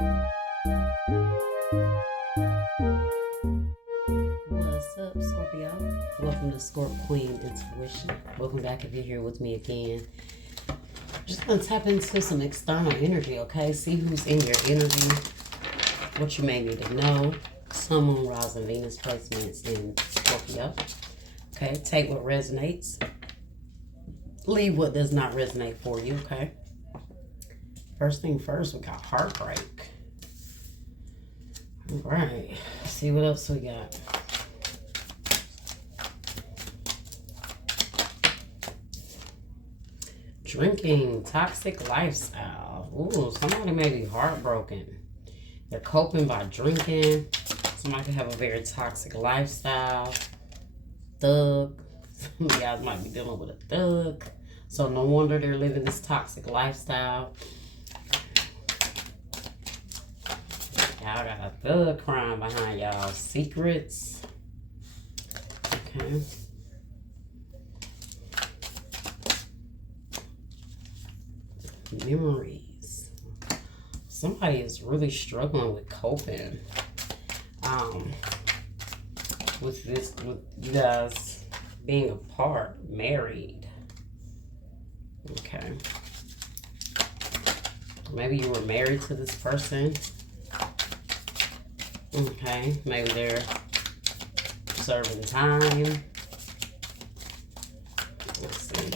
What's up, Scorpio? Welcome to Scorp Queen Intuition. Welcome back if you're here with me again. Just gonna tap into some external energy, okay? See who's in your energy, what you may need to know. Sun, Moon, Rising, Venus placements in Scorpio. Okay, take what resonates. Leave what does not resonate for you, okay? First thing first, we got heartbreak. All right, see what else we got. Drinking, toxic lifestyle. Ooh, somebody may be heartbroken. They're coping by drinking. Somebody could have a very toxic lifestyle. Thug. Some of you guys might be dealing with a thug. So no wonder they're living this toxic lifestyle. Y'all got a thug crying behind y'all secrets. Okay. Memories. Somebody is really struggling with coping. With you guys being apart, married. Okay. Maybe you were married to this person. Okay, maybe they're serving time. Let's see.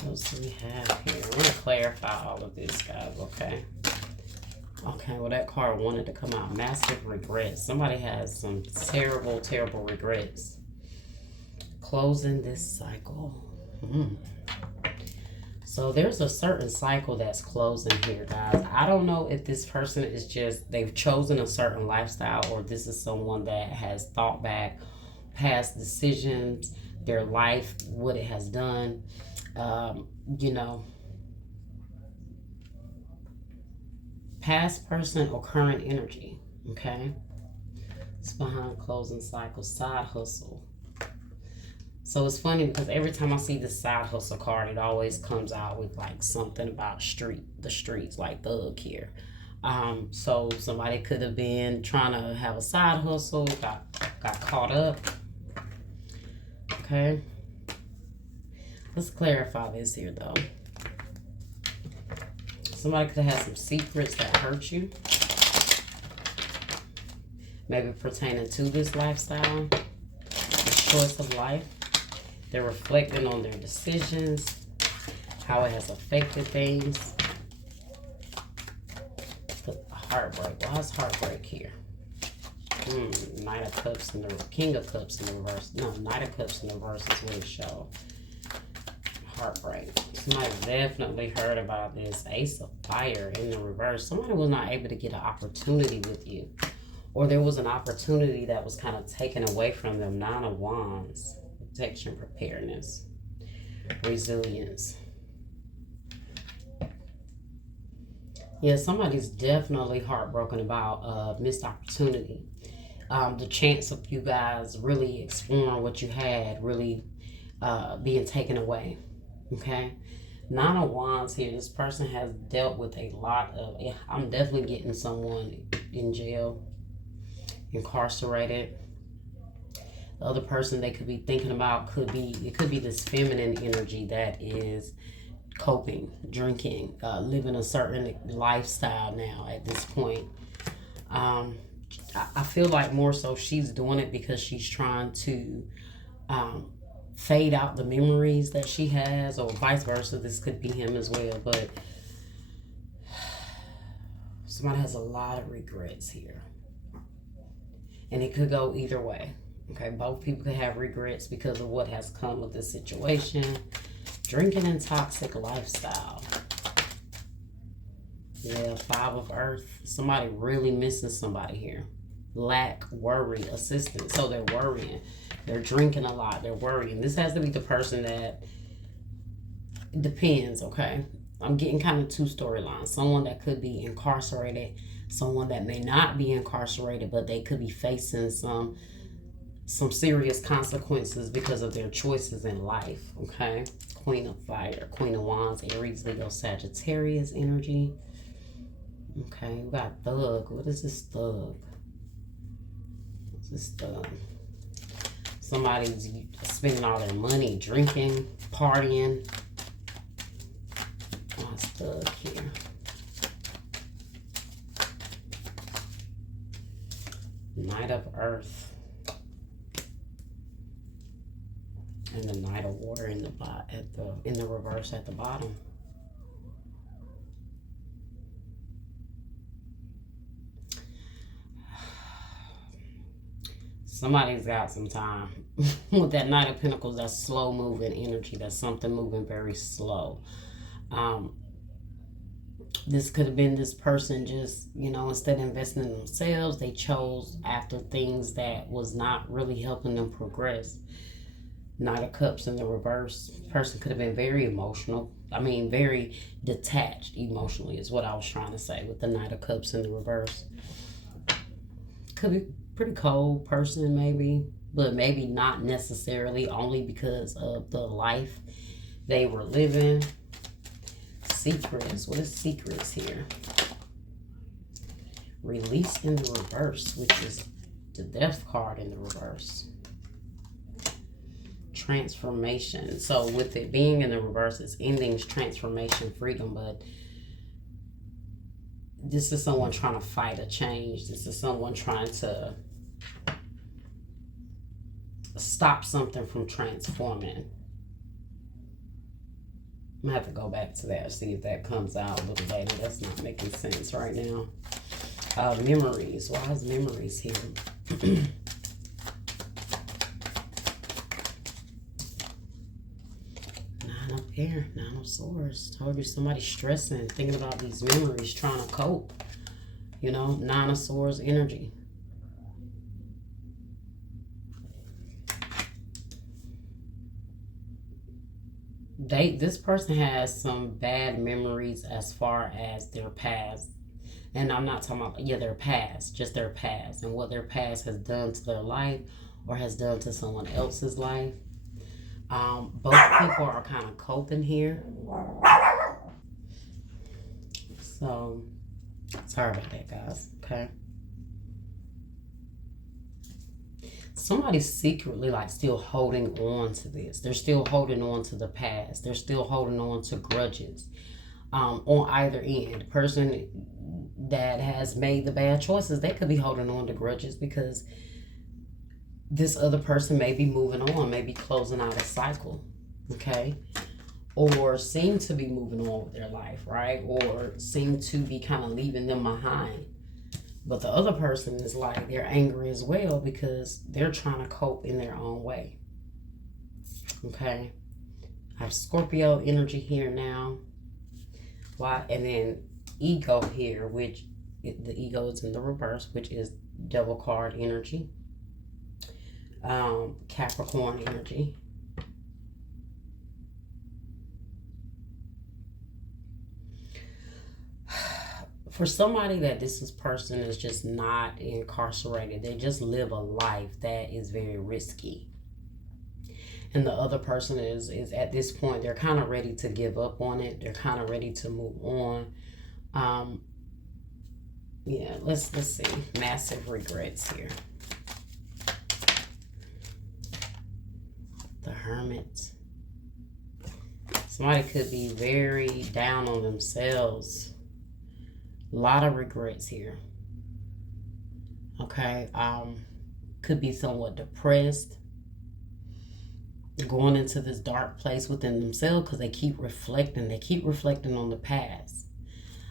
What else do we have here? I'm going to clarify all of this, guys, okay? Okay, well, that card wanted to come out. Massive regrets. Somebody has some terrible, terrible regrets. Closing this cycle. So there's a certain cycle that's closing here, guys. I don't know if this person is just, they've chosen a certain lifestyle, or this is someone that has thought back past decisions, their life, what it has done. You know, past person or current energy, okay? It's behind closing cycle, side hustle. So it's funny because every time I see the side hustle card, it always comes out with like something about the streets, like thug here. So somebody could have been trying to have a side hustle, got caught up. Okay. Let's clarify this here though. Somebody could have had some secrets that hurt you. Maybe pertaining to this lifestyle, the choice of life. They're reflecting on their decisions, how it has affected things. The heartbreak. Why is heartbreak here? Knight of Cups and the King of Cups in the reverse. No, Knight of Cups in the reverse is what it showed. Heartbreak. Somebody definitely heard about this. Ace of Fire in the reverse. Somebody was not able to get an opportunity with you. Or there was an opportunity that was kind of taken away from them. Nine of Wands. Protection, preparedness, resilience. Yeah, somebody's definitely heartbroken about a missed opportunity. The chance of you guys really exploring what you had, really being taken away. Okay? Nine of Wands here. This person has dealt with a lot of... I'm definitely getting someone in jail, incarcerated. The other person they could be thinking about could be this feminine energy that is coping, drinking, living a certain lifestyle now at this point. I feel like more so she's doing it because she's trying to fade out the memories that she has, or vice versa. This could be him as well, but somebody has a lot of regrets here. And it could go either way. Okay, both people could have regrets because of what has come with the situation. Drinking and toxic lifestyle. Yeah, Five of Earth. Somebody really missing somebody here. Lack, worry, assistance. So they're worrying. They're drinking a lot. They're worrying. This has to be the person that... It depends, okay? I'm getting kind of two storylines. Someone that could be incarcerated. Someone that may not be incarcerated, but they could be facing some some serious consequences because of their choices in life. Okay, Queen of Fire, Queen of Wands, Aries, Leo, Sagittarius energy. Okay, we got Thug. What is this Thug? What's this Thug? Somebody's spending all their money drinking, partying. What's Thug here? Knight of Earth. And the Knight of Water in the reverse at the bottom. Somebody's got some time. With that Knight of Pentacles, that's slow moving energy. That's something moving very slow. This could have been this person just, instead of investing in themselves, they chose after things that was not really helping them progress. Knight of Cups in the reverse. Person could have been very emotional. Very detached emotionally is what I was trying to say with the Knight of Cups in the reverse. Could be pretty cold person maybe, but maybe not necessarily, only because of the life they were living. Secrets. What is secrets here? Release in the reverse, which is the Death card in the reverse. Transformation. So with it being in the reverse, it's endings, transformation, freedom. But this is someone trying to fight a change. This is someone trying to stop something from transforming. I'm gonna have to go back to that, see if that comes out a little later. That's not making sense right now. Memories. Why is memories here? Here, Nine of Swords. Told you somebody's stressing, thinking about these memories, trying to cope. Nine of Swords energy. This person has some bad memories as far as their past. And I'm not talking about, their past, just their past. And what their past has done to their life or has done to someone else's life. Both people are kind of coping here. So, sorry about that, guys. Okay. Somebody's secretly still holding on to this. They're still holding on to the past. They're still holding on to grudges. On either end. The person that has made the bad choices, they could be holding on to grudges because this other person may be moving on, maybe closing out a cycle, okay? Or seem to be moving on with their life, right? Or seem to be kind of leaving them behind. But the other person is they're angry as well because they're trying to cope in their own way, okay? I have Scorpio energy here now. Why? And then ego here, which the ego is in the reverse, which is Devil card energy. Capricorn energy. For somebody that this person is just not incarcerated, they just live a life that is very risky. And the other person is at this point, they're kind of ready to give up on it. They're kind of ready to move on. Yeah, let's see. Massive regrets here. The Hermit. Somebody could be very down on themselves. A lot of regrets here. Okay. Could be somewhat depressed. Going into this dark place within themselves because they keep reflecting. They keep reflecting on the past.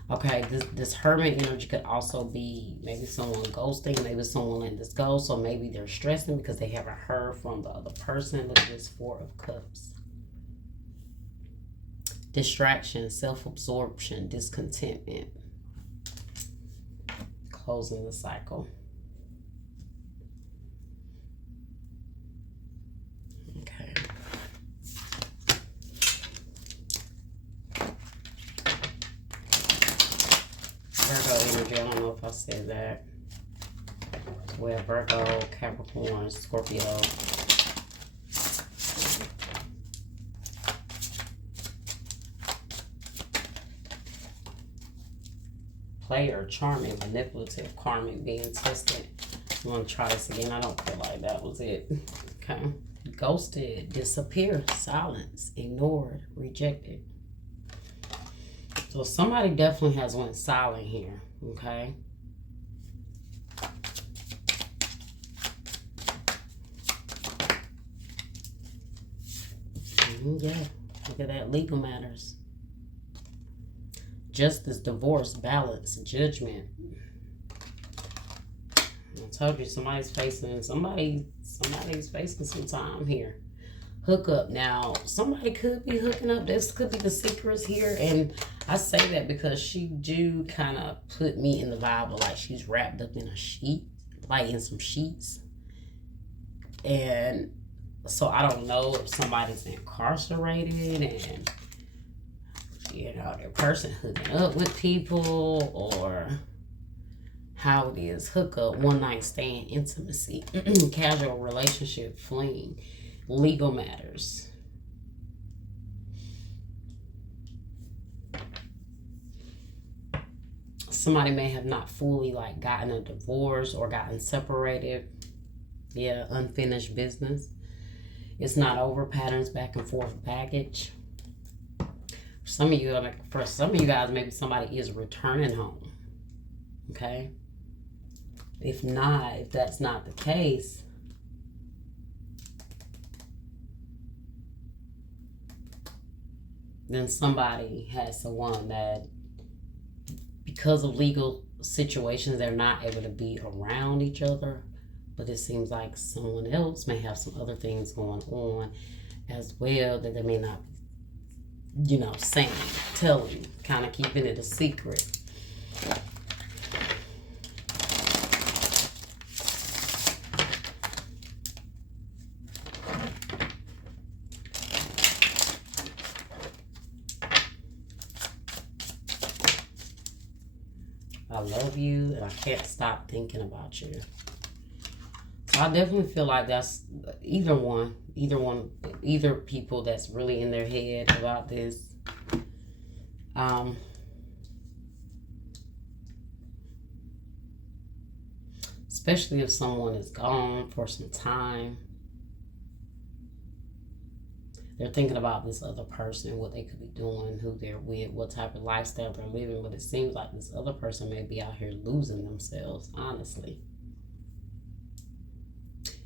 Okay, this Hermit energy could also be maybe someone ghosting, maybe someone letting this go. So maybe they're stressing because they haven't heard from the other person. Look at this Four of Cups. Distraction, self-absorption, discontentment. Closing the cycle. Okay. Virgo energy, I don't know if I said that. well. Virgo, Capricorn, Scorpio. Player, charming, manipulative, karmic, being tested. I'm going to try this again. I don't feel like that was it. Okay. Ghosted, disappear, silence, ignored, rejected. So somebody definitely has went silent here. Okay. Yeah. Look at that. Legal matters. Justice, divorce, balance, judgment. I told you somebody's facing some time here. Hook up. Now, somebody could be hooking up. This could be the secrets here. And I say that because she do kind of put me in the vibe of like she's wrapped up in a sheet, like in some sheets. And so I don't know if somebody's incarcerated and you know, their person hooking up with people or how it is. Hook up, one night stand, intimacy, casual relationship, fling, legal matters. Somebody may have not fully like gotten a divorce or gotten separated. Yeah, unfinished business. It's not over, patterns, back and forth, baggage. For some of you guys, maybe somebody is returning home. Okay? If that's not the case, then somebody has someone that, because of legal situations, they're not able to be around each other. But it seems like someone else may have some other things going on as well that they may not, you know, saying, telling, kind of keeping it a secret. I love you and I can't stop thinking about you. So I definitely feel like that's either people that's really in their head about this. Especially if someone is gone for some time. They're thinking about this other person, what they could be doing, who they're with, what type of lifestyle they're living. But it seems like this other person may be out here losing themselves, honestly.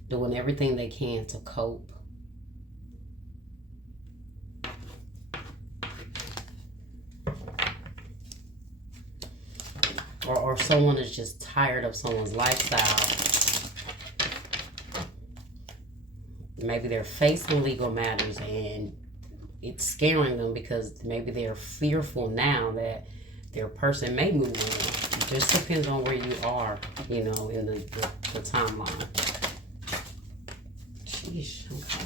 Doing everything they can to cope. Or someone is just tired of someone's lifestyle. Maybe they're facing legal matters and it's scaring them because maybe they're fearful now that their person may move on. It just depends on where you are, you know, in the timeline. Sheesh, okay.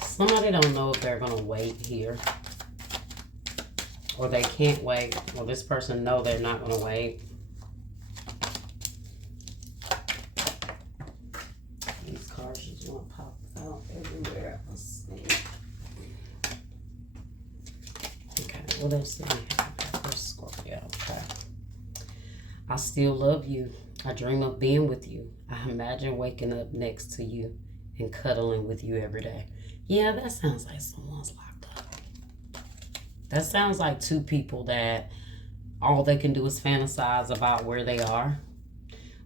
Somebody don't know if they're going to wait here. Or they can't wait. Or this person know they're not going to wait. These cards just want to pop out everywhere. Let's see. Okay, what else do we have for Scorpio? Okay. I still love you. I dream of being with you. I imagine waking up next to you and cuddling with you every day. Yeah, that sounds like someone's locked up. That sounds like two people that all they can do is fantasize about where they are,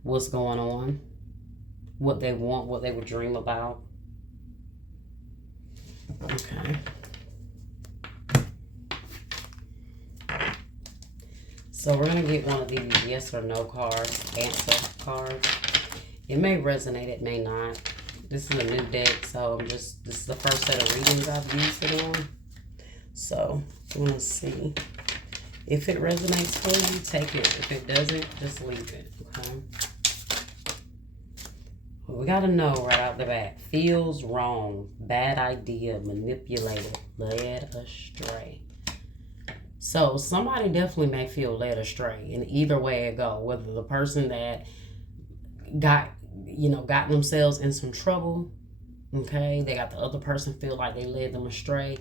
what's going on, what they want, what they would dream about. Okay. So we're going to get one of these yes or no cards, answer cards. It may resonate, it may not. This is a new deck, so this is the first set of readings I've used it on. So, we'll see. If it resonates for you, take it. If it doesn't, just leave it, okay? We got to know right out the bat. Feels wrong. Bad idea. Manipulated. Led astray. So somebody definitely may feel led astray in either way it go. Whether the person that got themselves in some trouble, okay, they got the other person feel like they led them astray,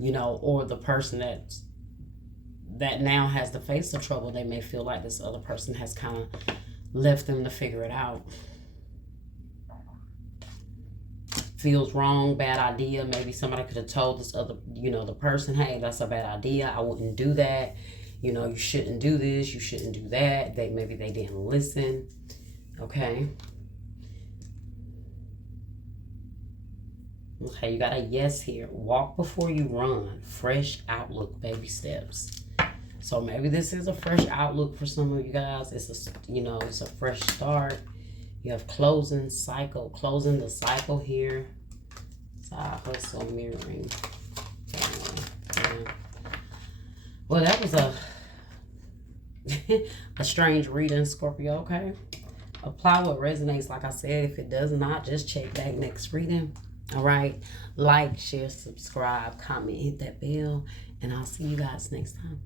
or the person that now has to face the trouble, they may feel like this other person has kind of left them to figure it out. Feels wrong, bad idea. Maybe somebody could have told this other, the person, hey, that's a bad idea. I wouldn't do that. You shouldn't do this. You shouldn't do that. Maybe they didn't listen. Okay. Okay, you got a yes here. Walk before you run. Fresh outlook, baby steps. So maybe this is a fresh outlook for some of you guys. It's a fresh start. You have closing the cycle here. Side hustle, mirroring. Yeah. Well, that was a strange reading, Scorpio, okay? Apply what resonates. Like I said, if it does not, just check back next reading. All right? Like, share, subscribe, comment, hit that bell, and I'll see you guys next time.